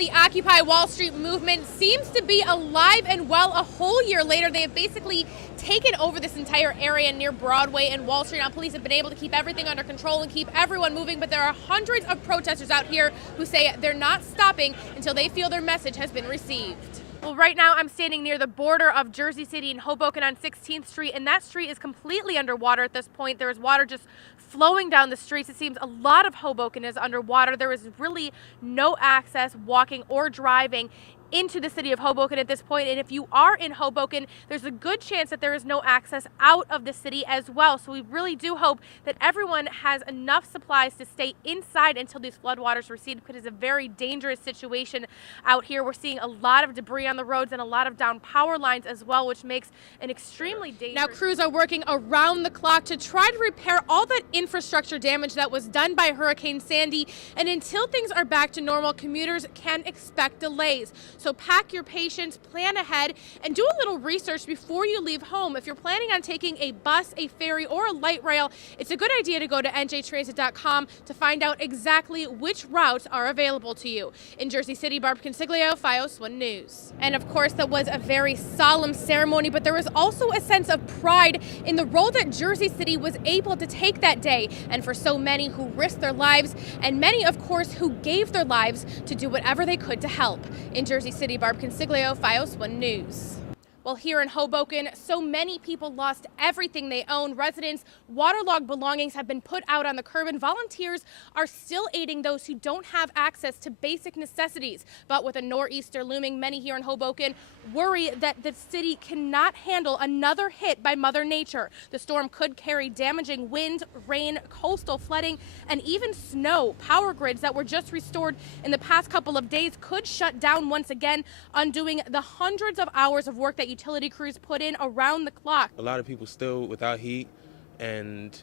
the Occupy Wall Street movement seems to be alive and well a whole year later. They have basically taken over this entire area near Broadway and Wall Street. Now, police have been able to keep everything under control and keep everyone moving, but there are hundreds of protesters out here who say they're not stopping until they feel their message has been received. Well, right now I'm standing near the border of Jersey City and Hoboken on 16th Street, and that street is completely underwater at this point. There is water just flowing down the streets. It seems a lot of Hoboken is underwater. There is really no access walking or driving into the city of Hoboken at this point, and if you are in Hoboken, there's a good chance that there is no access out of the city as well. So we really do hope that everyone has enough supplies to stay inside until these floodwaters recede, because it's a very dangerous situation out here. We're seeing a lot of debris on the roads and a lot of down power lines as well, which makes an extremely dangerous. Now, crews are working around the clock to try to repair all that infrastructure damage that was done by Hurricane Sandy, and until things are back to normal, commuters can expect delays. So pack your patience, plan ahead, and do a little research before you leave home. If you're planning on taking a bus, a ferry, or a light rail, it's a good idea to go to njtransit.com to find out exactly which routes are available to you. In Jersey City, Barb Consiglio, FiOS 1 News. And of course, that was a very solemn ceremony, but there was also a sense of pride in the role that Jersey City was able to take that day, and for so many who risked their lives, and many, of course, who gave their lives to do whatever they could to help. In Jersey City, Barb Consiglio, FiOS 1 News. Well, here in Hoboken, so many people lost everything they own. Residents' waterlogged belongings have been put out on the curb, and volunteers are still aiding those who don't have access to basic necessities. But with a nor'easter looming, many here in Hoboken worry that the city cannot handle another hit by Mother Nature. The storm could carry damaging wind, rain, coastal flooding, and even snow. Power grids that were just restored in the past couple of days could shut down once again, undoing the hundreds of hours of work that utility crews put in around the clock. A lot of people still without heat, and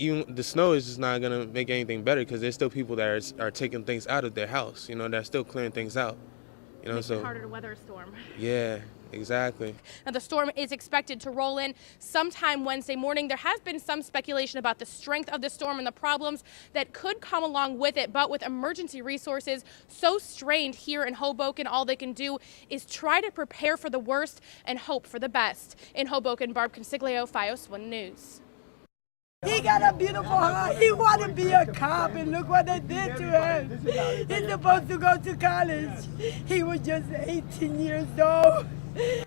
even the snow is just not going to make anything better, because there's still people that are taking things out of their house, they're still clearing things out. Makes it harder to weather a storm. Yeah, exactly. Now, the storm is expected to roll in sometime Wednesday morning. There has been some speculation about the strength of the storm and the problems that could come along with it, but with emergency resources so strained here in Hoboken, all they can do is try to prepare for the worst and hope for the best. In Hoboken, Barb Consiglio, FiOS 1 News. He got a beautiful heart. He wanted to be a cop, and look what they did to him. He's supposed to go to college. He was just 18 years old.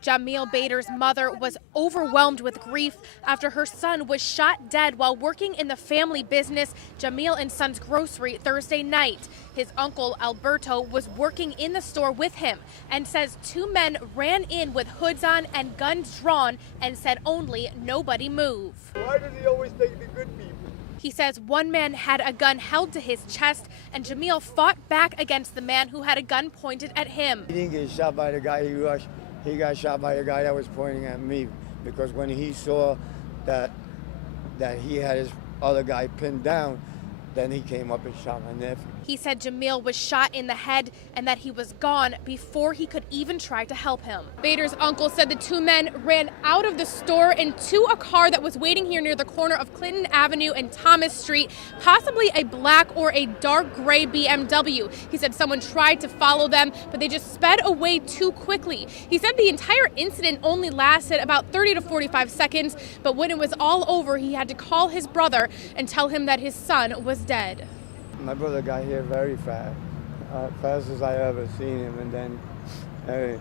Jamil Bader's mother was overwhelmed with grief after her son was shot dead while working in the family business, Jamil and Son's Grocery, Thursday night. His uncle, Alberto, was working in the store with him and says two men ran in with hoods on and guns drawn and said only nobody move. Why does he always take the good people? He says one man had a gun held to his chest, and Jamil fought back against the man who had a gun pointed at him. He didn't get shot by the guy he rushed. He got shot by the guy that was pointing at me, because when he saw that he had his other guy pinned down, then he came up and shot my nephew. He said Jamil was shot in the head and that he was gone before he could even try to help him. Bader's uncle said the two men ran out of the store and to a car that was waiting here near the corner of Clinton Avenue and Thomas Street, possibly a black or a dark gray BMW. He said someone tried to follow them, but they just sped away too quickly. He said the entire incident only lasted about 30 to 45 seconds, but when it was all over, he had to call his brother and tell him that his son was dead. My brother got here very fast, fast as I ever seen him, and then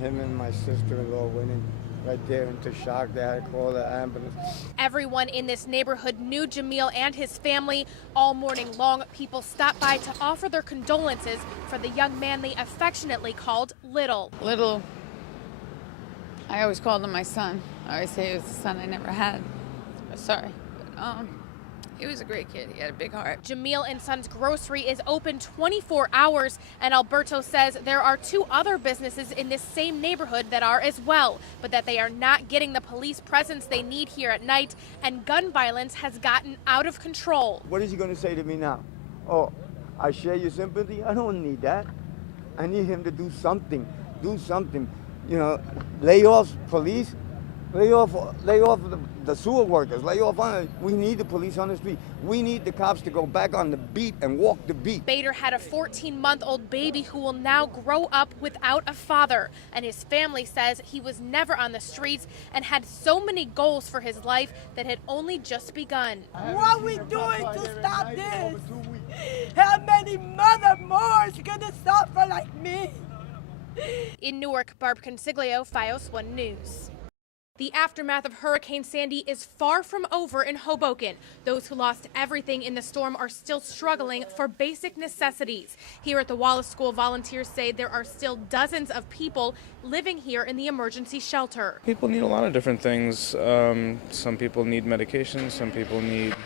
him and my sister-in-law went in right there into shock. They had to call the ambulance. Everyone in this neighborhood knew Jamil and his family. All morning long, people stopped by to offer their condolences for the young man they affectionately called Little. Little, I always called him my son. I always say he was the son I never had. Sorry. But, he was a great kid. He had a big heart. Jamil and Son's Grocery is open 24 hours, and Alberto says there are two other businesses in this same neighborhood that are as well, but that they are not getting the police presence they need here at night, and gun violence has gotten out of control. What is he going to say to me now? Oh, I share your sympathy? I don't need that. I need him to do something. Do something. Lay off police. Lay off the sewer workers. Lay off on. We need the police on the street. We need the cops to go back on the beat and walk the beat. Bader had a 14-month-old baby who will now grow up without a father, and his family says he was never on the streets and had so many goals for his life that had only just begun. What we doing to stop this? How many mother more is gonna suffer like me? In Newark, Barb Consiglio, FiOS 1 News. The aftermath of Hurricane Sandy is far from over in Hoboken. Those who lost everything in the storm are still struggling for basic necessities. Here at the Wallace School, volunteers say there are still dozens of people living here in the emergency shelter. People need a lot of different things. Some people need medication, some people need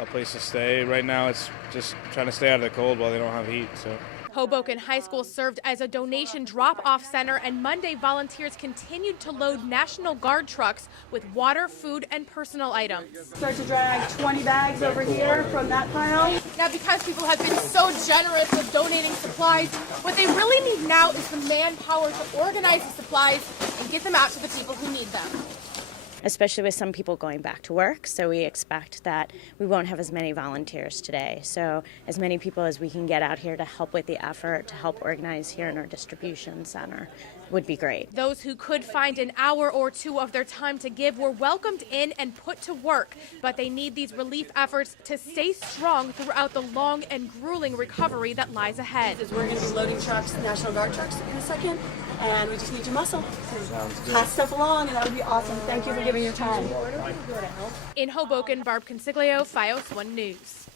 a place to stay. Right now it's just trying to stay out of the cold while they don't have heat. So. Hoboken High School served as a donation drop-off center, and Monday volunteers continued to load National Guard trucks with water, food, and personal items. Start to drag 20 bags over here from that pile. Now, because people have been so generous with donating supplies, what they really need now is the manpower to organize the supplies and get them out to the people who need them. Especially with some people going back to work, so we expect that we won't have as many volunteers today. So as many people as we can get out here to help with the effort, to help organize here in our distribution center would be great. Those who could find an hour or two of their time to give were welcomed in and put to work, but they need these relief efforts to stay strong throughout the long and grueling recovery that lies ahead. We're going to be loading trucks, National Guard trucks in a second, and we just need your muscle. Pass stuff along, and that would be awesome. Thank you for giving your time. In Hoboken, Barb Consiglio, FiOS 1 News.